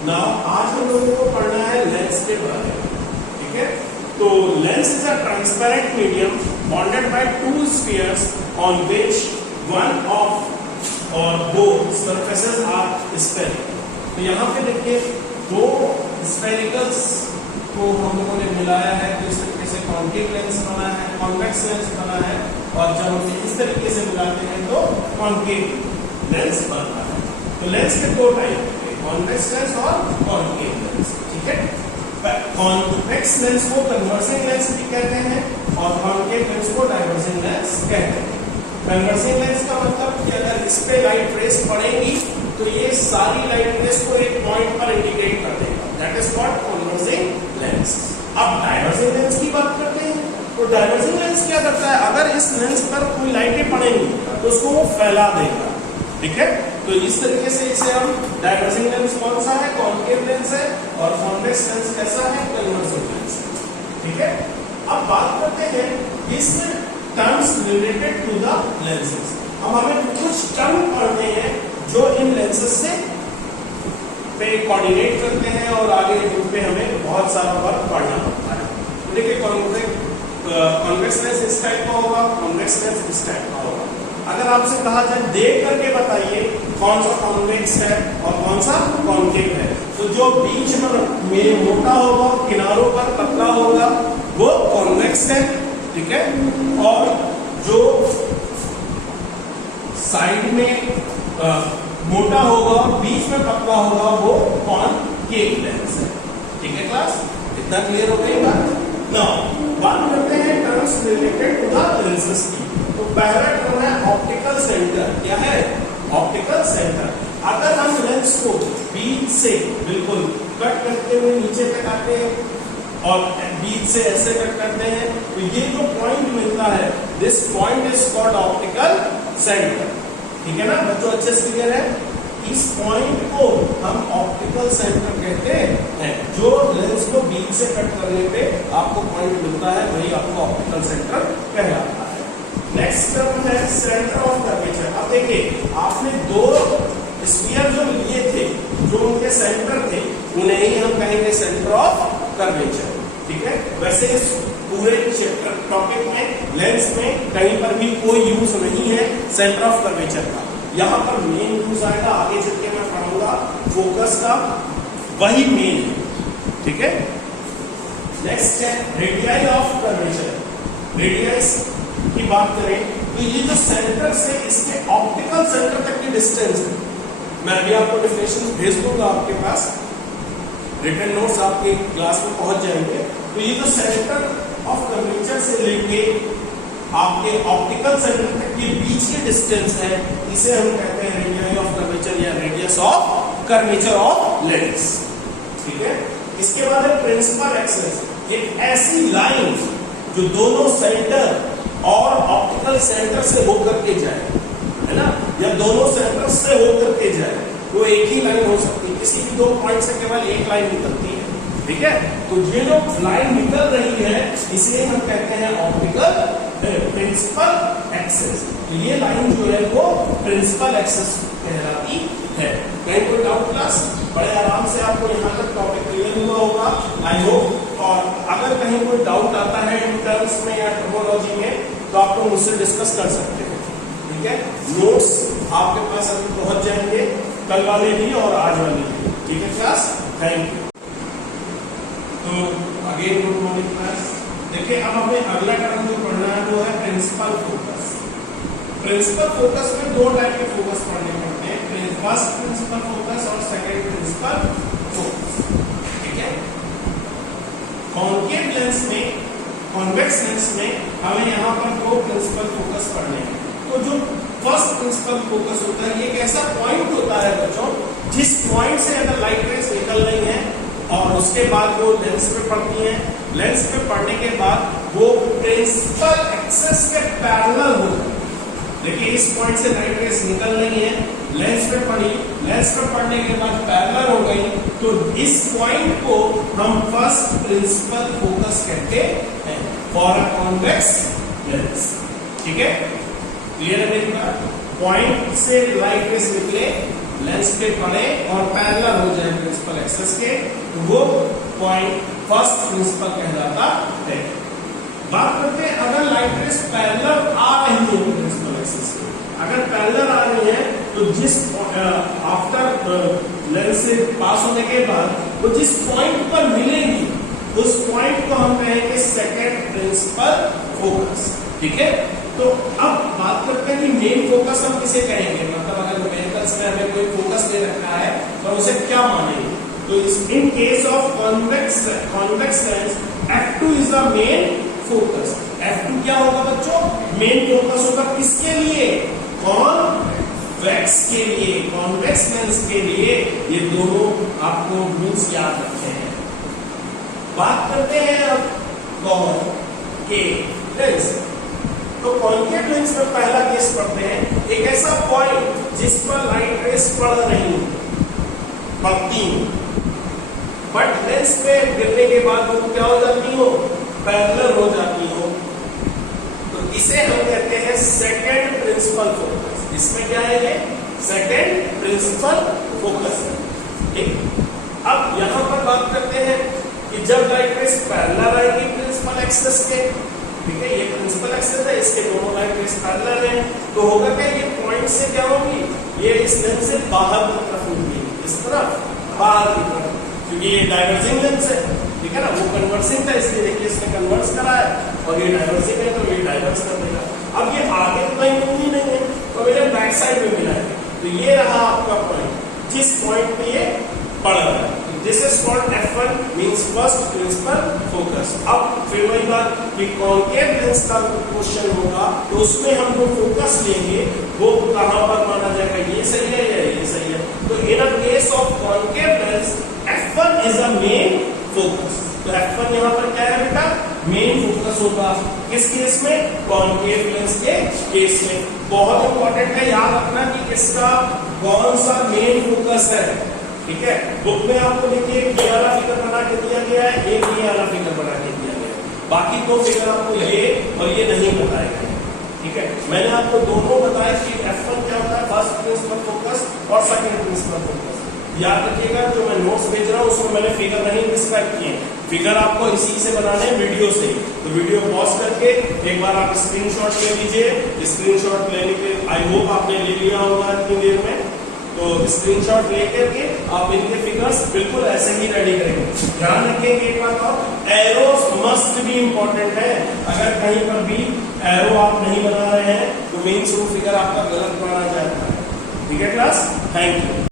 Now आज हम लोगों को पढ़ना है लेंस के बारे में, ठीक है। तो lens is a transparent medium bonded by two spheres on which one of और बोथ सरफेसेस आर स्फेरिकल। तो यहाँ पे देखिए दो स्फेरिकल्स को हम लोगों ने मिलाया है, तो इस तरीके से कॉन्केव लेंस बना है, कॉन्वेक्स लेंस बना है, और जब हम इस तरीके से मिलाते हैं तो कॉन्केव लेंस बनता है। तो लेंस के दो टाइप है, कॉन्वेक्स लेंस और कॉन्केव लेंस, ठीक है। कॉन्वेक्स लेंस को कन्वर्जिंग लेंस भी कहते हैं और कॉन्केव लेंस को डाइवर्जिंग लेंस कहते हैं। कन्वर्जिंग लेंस का मतलब कि अगर इस पे लाइट रेस पड़ेगी तो ये सारी लाइट रेस को एक पॉइंट पर इंटीग्रेट कर देगा, that is called converging lens. अब डाइवर्जिंग लेंस की बात करते हैं, तो डाइवर्जिंग लेंस क्या करता है, अगर इस लेंस पर कोई लाइटें पड़ेंगी तो उसको वो फैला देगा, ठीक है। तो इस तरीके से इसे हम डाइवर्जिंग लेंस कौन सा है, कॉन्केव लेंस है, और कॉन्वेक्स लेंस कैसा है, कन्वर्जिंग लेंस, ठीक है। अब बात करते हैं इस terms related to the lenses. अब हमें कुछ टर्म पढ़ने हैं जो इन लेंसेज से पे कोऑर्डिनेट करते हैं और आगे इन पे हमें बहुत सारा वर्क पढ़ना होता है। तो देखिए कॉन्वेक्स लेंस इस टाइप का होगा, कॉन्वेक्स लेंस इस टाइप का होगा। अगर आपसे कहा जाए देख करके बताइए कौन सा कॉन्वेक्स है और कौन सा कॉन्केव है, तो जो बीच में मोटा होगा, किनारों पर पतला होगा, वो कॉन्वेक्स है, ठीक है। और जो साइड में मोटा होगा और बीच में पतला होगा वो कॉन्केव लेंस है, ठीक है क्लास। इतना क्लियर हो गई बात। नाउ बात करते हैं terms related to the lenses की। तो पहला टर्म है ऑप्टिकल सेंटर। क्या है, ऑप्टिकल सेंटर। अगर हम लेंस को बीच से बिल्कुल कट करते हुए नीचे तक आते हैं और बीच से ऐसे कट करते हैं, तो ये जो पॉइंट मिलता है, this point is called optical centre, ठीक है ना बच्चों, अच्छे से क्लियर है। इस पॉइंट को हम ऑप्टिकल सेंटर कहते हैं। जो लेंस को बीच से कट करने पे आपको पॉइंट मिलता है वही आपको ऑप्टिकल सेंटर कहलाता है। नेक्स्ट टर्म है सेंटर ऑफ कर्वेचर। अब देखिए आपने दो स्फीयर जो लिए थे, जो उनके सेंटर थे, उन्हें ही हम कहेंगे सेंटर ऑफ कर्वेचर, ठीक है। वैसे इस पूरे टॉपिक में लेंस में कहीं पर भी कोई यूज नहीं है सेंटर ऑफ कर्वेचर का। यहाँ पर मेन यूज आएगा, आगे चल के मैं पढ़ाऊंगा फोकस का, वही मेन है, ठीक है। नेक्स्ट है रेडियाई ऑफ कर्वेचर। रेडियस की बात करें तो ये जो सेंटर से इसके ऑप्टिकल सेंटर तक की डिस्टेंस है, मैं अभी आपको डेफिनेशन भेज दूंगा आपके पास, रिटन नोट्स आपके क्लास में पहुंच जाएंगे। तो ये जो सेंटर ऑफ कर्वेचर से लेके आपके ऑप्टिकल सेंटर तक के बीच की डिस्टेंस है, इसे हम कहते हैं रेडियाई ऑफ कर्वेचर या radius of curvature of lens, ठीक है। इसके बाद है प्रिंसिपल एक्सिस। एक ऐसी लाइन जो दोनों सेंटर और ऑप्टिकल सेंटर से होकर के जाए, है ना, या दोनों सेंटर से होकर के जाए, वो एक ही लाइन हो सकती है, किसी भी दो पॉइंट से केवल एक लाइन निकलती है, ठीक है। तो ये जो लाइन निकल रही है इसे हम कहते हैं ऑप्टिकल प्रिंसिपल एक्सिस। ये लाइन जो है वो प्रिंसिपल एक्सिस कहलाती है। कहीं कोई डाउट क्लास? बड़े आराम से आपको यहाँ तक टॉपिक क्लियर हुआ होगा, आई होप। और अगर कहीं कोई डाउट आता है इन टर्म्स में या टर्मिनोलॉजी में तो आप लोग मुझसे डिस्कस कर सकते हैं, ठीक है। नोट्स आपके पास अभी पहुंच जाएंगे, कल वाले भी और आज वाले भी, ठीक है क्लास। Thank you. तो अगेन गुड मॉर्निंग क्लास। देखिए अब हमें अगला टर्म जो पढ़ना है वो है प्रिंसिपल फोकस। प्रिंसिपल फोकस में दो टाइप के फोकस पढ़ने पड़ते हैं, फर्स्ट प्रिंसिपल फोकस और सेकंड प्रिंसिपल फोकस, ठीक है। कॉन्केव लेंस में, कॉन्वेक्स लेंस में हमें यहाँ पर दो प्रिंसिपल फोकस पढ़ने हैं। तो जो फर्स्ट प्रिंसिपल फोकस होता है, ये एक ऐसा पॉइंट होता है बच्चों, जिस पॉइंट से अगर लाइट रेस निकल रही है और उसके बाद वो लेंस पे पड़ती है, लेंस पे पड़ने के बाद वो प्रिंसिपल एक्सिस के पैरेलल हो जाए। देखिए इस पॉइंट से लाइट रेस निकल रही है, लेंस पे पड़ी, लेंस पे पड़ने के बाद पैरेलल हो गई, तो इस पॉइंट को हम फर्स्ट प्रिंसिपल फोकस कहते हैं फॉर अ कॉन्वेक्स लेंस, ठीक है। क्लियर है मेरी बात? पॉइंट से लाइट रेस निकले लेंस के बने और पैरेलल हो जाए प्रिंसिपल एक्सिस के, तो वो पॉइंट फर्स्ट प्रिंसिपल कहलाता है। बात करते हैं अगर लाइट रेस पैरेलल आ रही है प्रिंसिपल एक्सिस के, अगर पैरेलल आ रही है तो जिस आफ्टर लेंस से पास होने के बाद वो जिस पॉइंट पर मिलेंगी उस पॉइंट को हम कहेंगे सेकंड प्रिंसिपल फोकस। ठीक है, तो अब बात करते हैं कि मेन फोकस हम किसे कहेंगे, मतलब अगर न्यूमेरिकल्स में हमें कोई फोकस दे रखा है तो उसे क्या मानेंगे। तो in case of convex lens f2 is the main focus. f2 क्या होगा बच्चों, मेन फोकस होगा किसके लिए, कॉन्वेक्स के लिए, कॉन्वेक्स लेंस के लिए। ये दोनों आपको रूल्स याद रखने हैं। बात करते हैं अब कॉन्केव लेंस। तो कॉन्केव लेंस में पहला केस पढ़ते हैं, एक ऐसा पॉइंट जिस पर लाइट रेस पड़ रही पड़ती बट लेंस पे गिरने के बाद वो क्या हो जाती हो, पैरेलल हो जाती हो, तो इसे हम कहते हैं सेकंड प्रिंसिपल फोकस। इसमें क्या है ये, सेकंड प्रिंसिपल फोकस। ठीक, अब यहां पर बात करते हैं कि जब लाइट रेस पैरेलल आएगी प्रिंसिपल एक्सिस के, ठीक है, ये प्रिंसिपल एक्सिस है, इसके दोनों लाइट रेस पैरेलल हैं, तो होगा क्या, ये पॉइंट से क्या होगी, ये इस लेंस से बाहर की तरफ होगी, इस तरफ बाहर की तरफ, क्योंकि ये डाइवर्जिंग लेंस है। ठीक है ना, वो कन्वर्सिंग था इसलिए देखिए इसने कन्वर्स करा है, और ये डाइवर्जिंग है तो ये डाइवर्स कर देगा। अब ये आगे तो कहीं मूव नहीं है तो मेरे बैक साइड में मिला है, तो ये रहा आपका पॉइंट जिस पॉइंट पे ये पड़ रहा है। This is called F1 means first principle focus. अब फिर वही बात कि कॉन्केव लेंस का क्वेश्चन होगा तो उसमें हम जो फोकस लेंगे वो कहां पर माना जाएगा, ये सही है या ये सही है। तो in a case of concave lens F1 is a main focus. तो F1 यहां पर क्या है बेटा, मेन फोकस होगा किस केस में, कॉन्केव लेंस के केस में। बहुत इंपॉर्टेंट है, याद रखना कि इसका कौन सा मेन फोकस है। ठीक है, बुक में आपको देखिए ये वाला फिगर बना के दिया गया है, एक ये वाला फिगर बना के दिया गया है, बाकी दो फिगर आपको ये और ये नहीं बताए गए। ठीक है, मैंने आपको दोनों बताया कि F1 क्या होता है, फर्स्ट प्रिंसिपल फोकस और सेकंड प्रिंसिपल फोकस। याद रखिएगा जो मैं नोट्स भेज रहा हूँ उसमें मैंने फिगर नहीं डिस्क्राइब किए, फिगर आपको इसी से बनाने हैं वीडियो से। तो वीडियो पॉज करके एक बार आप स्क्रीनशॉट ले लीजिए, स्क्रीनशॉट लेने के आई होप आपने ले लिया होगा इतनी देर में। तो स्क्रीनशॉट लेकर के आप इनके फिगर्स बिल्कुल ऐसे ही रेडी करेंगे। ध्यान रखेंगे एक बात और, एरोस मस्ट भी इंपॉर्टेंट है। अगर कहीं पर भी एरो आप नहीं बना रहे हैं तो मीन्स वो फिगर आपका गलत माना जाता है। ठीक है क्लास, थैंक यू।